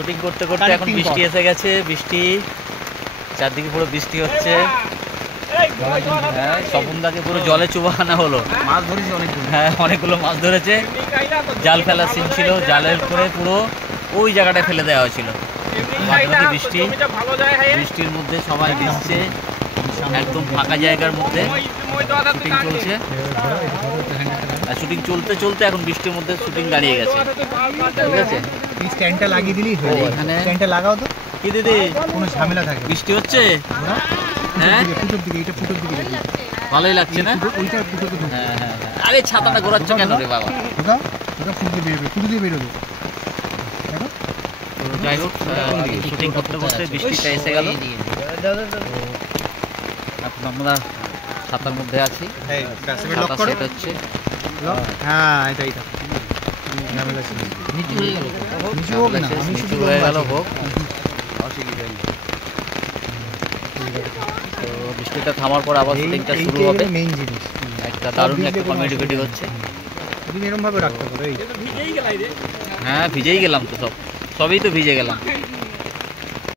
Shooting করতে করতে এখন বৃষ্টি এসে গেছে, বৃষ্টি চারদিকে পুরো বৃষ্টি হচ্ছে। হ্যাঁ, স্বপনদাকে পুরো জলে চুবানো হলো। মাছ ধরেছে অনেকগুলো। হ্যাঁ, অনেকগুলো মাছ ধরেছে। জাল ফেলার সিন ছিল, জালের করে পুরো ওই জায়গাটায় ফেলে দেওয়া হয়েছিল। বৃষ্টি, বৃষ্টির মধ্যে সবাই ভিজছে, একদম ফাঁকা জায়গার মধ্যে শুটিং চলছে। আর শুটিং চলতে চলতে এখন বৃষ্টির মধ্যে শুটিং দাঁড়িয়ে গেছে। ঠিক আছে, স্ট্যান্ডটা লাগিয়ে দিলেই হয়ে যায়। এখানে স্ট্যান্ডটা লাগাও তো, কি দিদি কোনো ঝামেলা থাকে। বৃষ্টি হচ্ছে, হ্যাঁ ফুটোর দিকে, এটা ফুটোর দিকে দেখি। ভালোই লাগছে না? ওইটা ফুটো তো ঢুকবে। হ্যাঁ হ্যাঁ হ্যাঁ। আরে ছাতাটা ঘোরাচ্ছে কেন রে বাবা? ওটা ওটা ফুটো দিয়ে বেরোবে, ফুটো দিয়ে বেরোবে। দেখো তো যাই হোক, শুটিং করতে করতে বৃষ্টিটা এসে গেল। এখন আমরা ছাতার মধ্যে আছি, ছাতা সেট হচ্ছে। হ্যাঁ, এটা এটা ঝামেলা ছিল। নিচু হয়ে গেল, নিচু হোক না, আমি নিচু শুধু হয়ে গেল হোক। হোক। তো বৃষ্টিটা থামার পর আবার শুটিংটা শুরু হবে। মেইন জিনিস। একটা দারুণ একটা কমেডি ভিডিও হচ্ছে। তুমি এরকম ভাবে রাখতে পারো। হ্যাঁ, ভিজেই গেলাম তো, সবই তো ভিজে গেলাম।